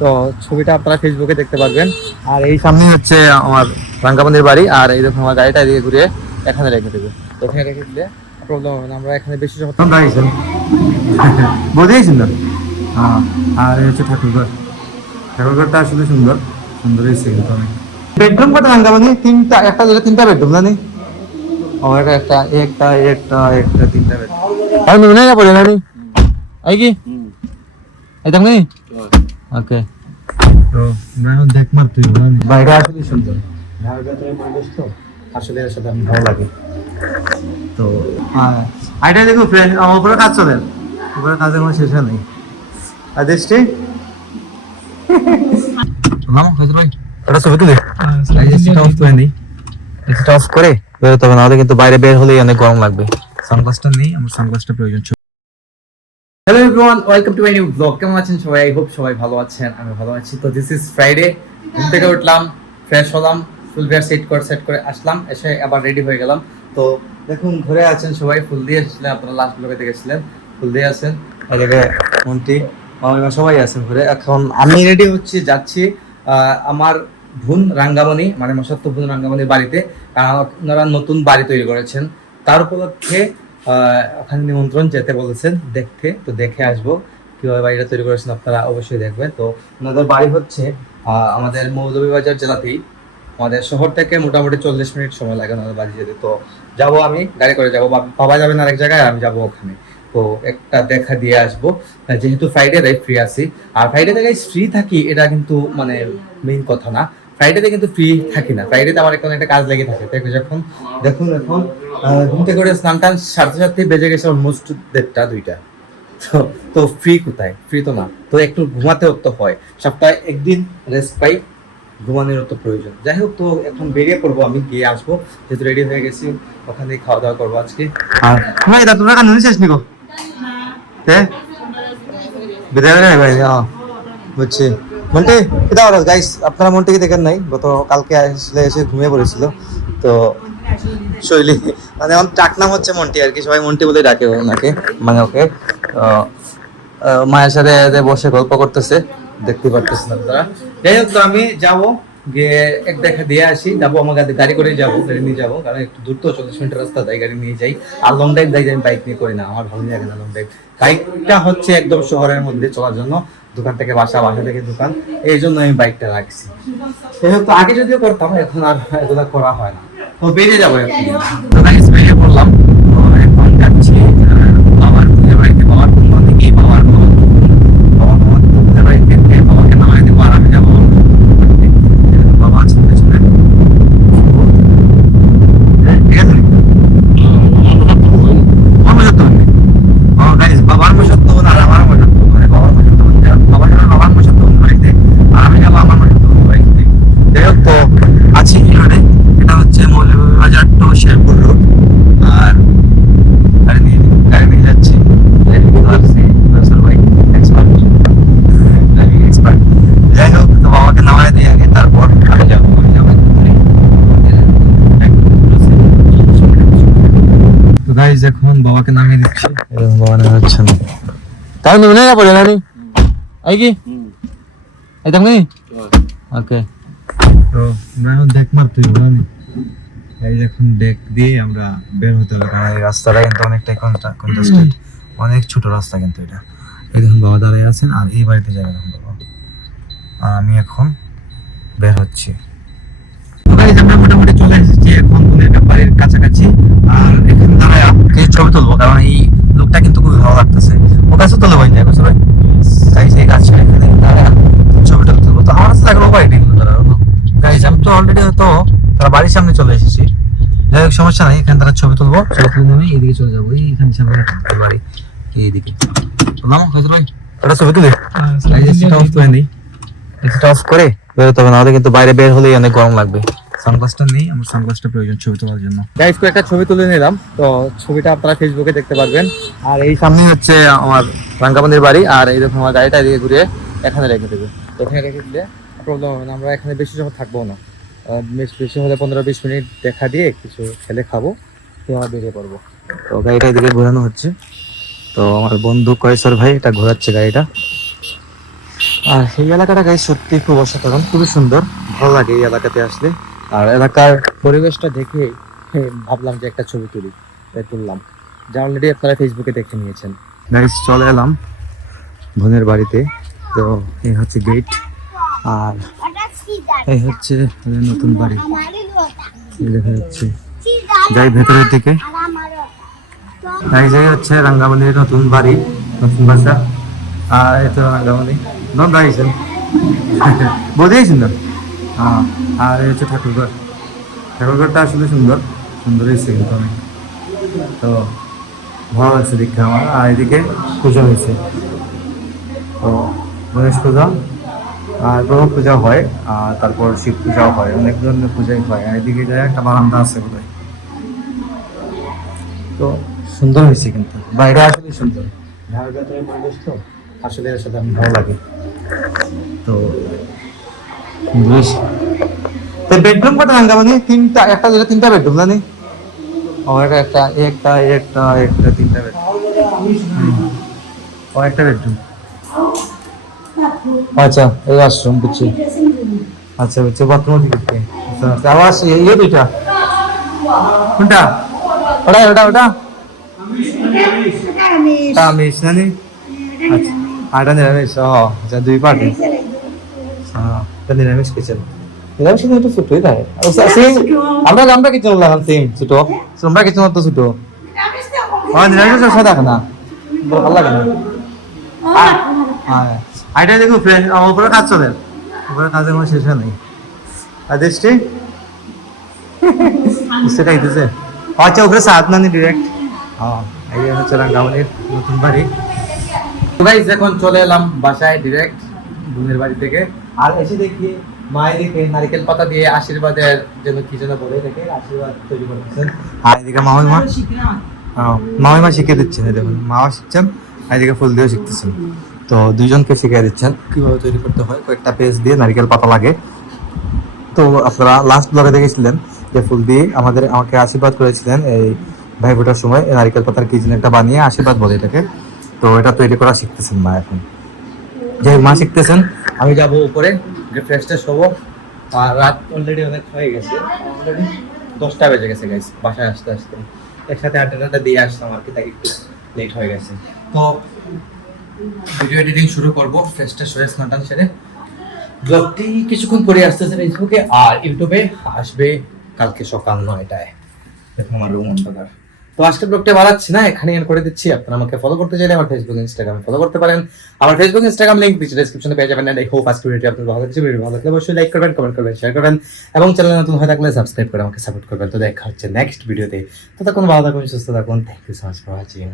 তো ছবিটা আপনারা ফেসবুকে দেখতে পারবেন। আর এই সামনে হচ্ছে আমার রাঙ্গাবন্দির বাড়ি আর এই দেখুন আমার গাড়িটা এদিকে ঘুরে এখানে রেখে দেবে। এখানে রেখে দিলে প্রবলেম হবে না আমরা এখানে বেশি সময় দাঁড়িয়েছেন বুঝেছেন না হ্যাঁ আর এই হচ্ছে ঠাকুরঘর। ঠাকুরঘরটা আসলে সুন্দর সুন্দর হয়েছে কিন্তু অনেক বেডরুম কটা রাঙ্গাবন্দি তিনটা একটা জায়গায় তিনটা বেডরুম জানি। ও এটা একটা একটা একটা একটা তিনটা বেডরুম আর মনে না পড়ে নানি। আই কি? ওকে তো এখন দেখ মার তুই বাইরে আসলে সুন্দর। ঢাকাতে মানুষ তো আসলে আমার ভালো লাগে। তো হ্যাঁ আইটা দেখো ফ্রেন্ড আমার উপরে কাজ চলে। উপরে কাজের কোনো শেষ নেই। আর দেশটি? নাম হয়তো ভাই। ওটা ছবি তুলে। এই অফ করে নেই সেটা অফ করে? বেরোতে হবে নাহলে কিন্তু বাইরে বের হলেই অনেক গরম লাগবে। সানগ্লাসটা নেই আমার সানগ্লাসটা প্রয়োজন hello everyone welcome to my new blog কেমন আছেন সবাই? আই হোপ সবাই ভালো আছেন আমি ভালো আছি। তো দিস ইজ ফ্রাইডে ঘুম থেকে উঠলাম ফ্রেশ হলাম ফুল বিয়ার সেট করে সেট করে আসলাম, এসে আবার রেডি হয়ে গেলাম। তো দেখুন, ঘুরে আছেন সবাই, ফুল দিয়ে এসেছিলেন, আপনারা লাস্ট ব্লগে দেখেছিলেন, ফুল দিয়ে আছেন। এদিকে মন্টি, মামা সবাই আছেন ঘুরে। এখন আমি রেডি হচ্ছি, যাচ্ছি আমার ভুন রাঙ্গামণি মানে মশাত্ত ভুন রাঙ্গামণির বাড়িতে। কারণ ওনারা নতুন বাড়ি তৈরি করেছেন। তার উপলক্ষে ওখানে নিমন্ত্রণ যেতে বলেছেন দেখতে, তো দেখে আসব। কীভাবে বাড়িটা তৈরি করেছেন আপনারা অবশ্যই দেখবেন। তো ওনাদের বাড়ি হচ্ছে আমাদের মৌলভীবাজার জেলাতেই। আমাদের শহর থেকে মোটামুটি চল্লিশ মিনিট সময় লাগে ওনাদের বাড়ি যেতে। তো যাব আমি, গাড়ি করে যাব। বাবা যাবেন আরেক জায়গায়, আমি যাব ওখানে। তো একটা দেখা দিয়ে আসব। যেহেতু ফ্রাইডে তাই ফ্রি আছি। আর ফ্রাইডে থেকে ফ্রি থাকি, এটা কিন্তু মানে মেইন কথা না। ফ্রাইডেতে কিন্তু ফ্রি থাকি না। ফ্রাইডেতে আমার এখন একটা কাজ লেগে থাকে। তো যখন দেখুন এখন ঘুম থেকে করে স্নান টান সাথে সাথে বেজে গেছে অলমোস্ট দেড়টা দুইটা। তো তো ফ্রি কোথায়? ফ্রি তো না। তো একটু ঘুমাতেও তো হয়। সপ্তাহে একদিন রেস্ট পাই ঘুমানোর তো প্রয়োজন। যাই হোক তো এখন বেরিয়ে পড়ব। আমি গিয়ে আসব। যেহেতু রেডি হয়ে গেছি ওখানে খাওয়া দাওয়া করব আজকে। আর ভাই দা তোমরা কান্না নিকো হ্যাঁ বিদায় ভাই হ্যাঁ। বুঝছি। এটা ওরা গাইস আপনারা দেখেন নাই, গত কালকে আসলে এসে ঘুমিয়ে পড়েছিল। তো শৈলী মানে আমার ডাক নাম হচ্ছে মন্টি আর কি, সবাই মন্টি বলে ডাকে ওনাকে মানে ওকে মায়ের সাথে বসে গল্প করতেছে, দেখতে পারতেছেন আপনারা। যাই হোক, তো আমি যাব, গিয়ে এক দেখা দিয়ে আসি, যাব আমার গাড়ি গাড়ি করে যাব, গাড়ি নিয়ে যাব, কারণ একটু দূর তো, চল্লিশ মিনিটের রাস্তা, তাই গাড়ি নিয়ে যাই। আর লং ড্রাইভ যাই আমি বাইক নিয়ে করি না, আমার ভালো লাগে না লং ড্রাইভ বাইকটা হচ্ছে একদম শহরের মধ্যে চলার জন্য। দোকান থেকে বাসা বাসা থেকে দোকান, এই জন্য আমি বাইকটা রাখছি। তো আগে যদিও করতাম, এখন আর এতটা করা হয় না। বেরিয়ে যাব এখন। এখন যাচ্ছি আহ, বাবার পুজোর বাড়িতে বাবার পক্ষ থেকে বাবার বাবার বাবার পুজোর বাড়িতে গিয়ে বাবাকে নামাই দেবো আর আমি যাব বাবা আছেন পেছনে হ্যাঁ, ঠিক আছে আমার মজত্ব ও গাইস বাবার মজত্ব আর আমার মজত্ব মানে বাবার মজত্ব বাবা যাবে বাবার মজত্ব বাড়িতে আর আমি যাব আমার মজত্ব বাড়িতে যাই হোক তো আছি এখানে এটা হচ্ছে মৌলভীবাজার টু শেরপুর রোড আর গাড়ি নিয়ে গাড়ি নিয়ে যাচ্ছি expert. যাই হোক তো বাবাকে নামায় দিয়ে আগে তারপর আমি যাব আমি যাব তো গাইজ এখন বাবাকে নামিয়ে দিচ্ছি। বাবা নামে হচ্ছে না তাই মনে না পড়ে নানি আই কি ওকে। তো আমরা এখন নানি ডেক দিয়ে আমরা বের হতে হবে কারণ এই রাস্তাটা কিন্তু অনেকটাই কন্টাস্টেড অনেক ছোট রাস্তা কিন্তু এটা। এই দেখুন বাবা দাঁড়িয়ে আছেন আর এই বাড়িতে যাবে এখন বাবা। আর আমি এখন বের হচ্ছি। আমরা মোটামুটি চলে এসেছি এখন একটা বাড়ির কাছাকাছি। আর এখানে দাঁড়ায় কিছু ছবি তুলবো কারণ এই লোকটা কিন্তু খুবই ভালো লাগতেছে ও কাছে তুলে বই যায় বুঝতে পারি তাই সেই গাছ এখানে দাঁড়ায় ছবিটা তুলবো তো আমার কাছে লাগল বাড়িটা এগুলো দাঁড়ানো গাইজ আমি তো অলরেডি হয়তো তার বাড়ির সামনে চলে এসেছি যাই হোক সমস্যা নাই এখানে তারা ছবি তুলবো ছবি তুলে নেমে এইদিকে চলে যাব। এই এখানে সামনে বাড়ি এইদিকে। তুললাম হয়তো ভাই। ওটা ছবি তুলে? এই অফ করে নেই। এটা অফ করে বেরোতে হবে নাহলে কিন্তু বাইরে বের হলেই অনেক গরম লাগবে। সানগ্লাসটা নেই আমার সানগ্লাসটা প্রয়োজন ছবি তোলার জন্য। গাইস একটা ছবি তুলে নিলাম। তো ছবিটা আপনারা ফেসবুকে দেখতে পারবেন। আর এই সামনে হচ্ছে আমার রাঙ্গাবন্দির বাড়ি আর এই দেখুন আমার গাড়িটা এদিকে ঘুরে এখানে রেখে দেবে। এখানে রেখে দিলে প্রবলেম হবে না আমরা এখানে বেশি সময় থাকব না। বেশ- হলে পনেরো বিশ মিনিট দেখা দিয়ে কিছু খেলে খাব, দিয়ে আমরা বেরিয়ে পড়ব। তো গাড়িটা এদিকে ঘোরানো হচ্ছে। তো আমার বন্ধু কয়েশ্বর ভাই, এটা ঘোরাচ্ছে গাড়িটা। আর এই এলাকাটা গাড়ি সত্যি খুব অসাধারণ, খুবই সুন্দর। ভালো লাগে এই এলাকাতে আসলে। আর এলাকার পরিবেশটা দেখে ভাবলাম যে একটা ছবি তুলি, তাই তুললাম। যা অলরেডি আপনারা ফেসবুকে দেখে নিয়েছেন। গাইস চলে এলাম বোনের বাড়িতে। তো এই হচ্ছে গেট আর এই হচ্ছে নতুন বাড়ি। দেখা যাচ্ছে। যাই ভেতরের দিকে। এই যে হচ্ছে রাঙ্গামালির নতুন বাড়ি, নতুন বাসা। আর এই তো রাঙ্গামালি। নন দাঁড়িয়েছেন বোঝাইছেন না হ্যাঁ। আর এই হচ্ছে ঠাকুরঘর। ঠাকুরঘরটা আসলে সুন্দর। সুন্দর হয়েছে কিন্তু অনেক। তো ভালো লাগছে দেখে আমার। আর এদিকে পুজো হয়েছে। তো গণেশ পূজা। গ্রহ পূজা হয় আর তারপর শিব পূজাও হয় অনেক ধরনের পূজাই হয়। আর এদিকে যায় একটা বারান্দা আছে বোধ তো সুন্দর হয়েছে কিন্তু। বাইরে আসলে সুন্দর। ঝাড়গ্রামের পরিবেশ তো আসলে সাথে আমার ভালো লাগে। তো তো বেডরুম কটা মানে তিনটা একটা যেটা তিনটা বেডরুম জানি। ও এটা একটা একটা একটা একটা তিনটা বেডরুম ও একটা বেডরুম আচ্ছা এই আশ্রম বুঝছি। আচ্ছা বুঝছি বাথরুম দিকে আচ্ছা আচ্ছা আবার এই দুইটা। কোনটা? ওটা ওটা ওটা? নিরামিষ না নি? আচ্ছা আটা নিরামিষ ও আচ্ছা দুই পার্টি হ্যাঁ এটা নিরামিষ কিচেন নিরামিষ কিচেন একটু ছোটই থাকে। সেম আমরা আমরা কিচেন লাগাম সেম ছোট। তোমরা কিচেন তো ছোট। ও নিরামিষ সাদা খানা ভালো লাগে না। হ্যাঁ। আইটা দেখো ফ্রেন্ড আমার উপরে কাজ চলে। উপরে কাজের কোনো শেষ নাই। আর দৃষ্টি সেটা দিতেছে আচ্ছা ওখানে সাত নানি ডিরেক্ট হ্যাঁ এই হচ্ছে রাঙ্গামালির নতুন বাড়ি। গাইস এখন চলে এলাম বাসায় ডিরেক্ট বোনের বাড়ি থেকে। আর এসে দেখি মায়ের দিকে নারকেল পাতা দিয়ে আশীর্বাদের জন্য কি যেন বলে দেখে আশীর্বাদ তৈরি করতেছেন। আর এদিকে মামাই মা। হ্যাঁ, শিখিয়ে দিচ্ছেন দেখুন মাও শিখছেন আর এদিকে ফুল দিয়েও শিখতেছেন। তো দুইজনকে শিখিয়ে দিচ্ছেন কীভাবে তৈরি করতে হয়। কয়েকটা পেজ দিয়ে নারকেল পাতা লাগে। তো আপনারা লাস্ট ব্লগে দেখেছিলেন যে ফুল দিয়ে আমাদের, আমাকে আশীর্বাদ করেছিলেন এই ভাই ফোটার সময়, এই নারকেল পাতার কি একটা বানিয়ে আশীর্বাদ বলে এটাকে। তো এটা তৈরি করা শিখতেছেন মা এখন। যে মা শিখতেছেন। আমি যাব উপরে যে ফ্রেশ ট্রেশ হব আর রাত অলরেডি অনেক হয়ে গেছে। অলরেডি দশটা বেজে গেছে গাইস বাসায় আসতে আসতে। একসাথে আড্ডা টাড্ডা দিয়ে আসতাম আর কি, তাই একটু লেট হয়ে গেছে। তো ভিডিও এডিটিং শুরু করব। ফ্রেশ ট্রেশ হয়ে স্নান টান সেরে। ব্লগটি কিছুক্ষণ পরে আসতেছে ফেসবুকে আর ইউটিউবে আসবে কালকে সকাল নয়টায়। দেখো আমার রুম অন্ধকার। তো আজকের ব্লগটা বাড়াচ্ছি না এখানে এন্ড করে দিচ্ছি। আপনারা আমাকে ফলো করতে চাইলে আমার ফেসবুক ইনস্টাগ্রাম ফলো করতে পারেন। আমার ফেসবুক ইনস্টাগ্রাম লিংক দিচ্ছি ডেসক্রিপশনে পেয়ে যাবেন আই হোপ আজকের ভিডিও আপনাদের ভালো লাগছে। ভিডিও ভালো লাগলে অবশ্যই লাইক করবেন কমেন্ট করবেন শেয়ার করবেন, এবং চ্যানেল নতুন হয়ে থাকলে সাবস্ক্রাইব করে আমাকে সাপোর্ট করবেন। তো দেখা হচ্ছে নেক্সট ভিডিওতে ততক্ষণ ভালো থাকুন, সুস্থ থাকুন। Thank you so much for watching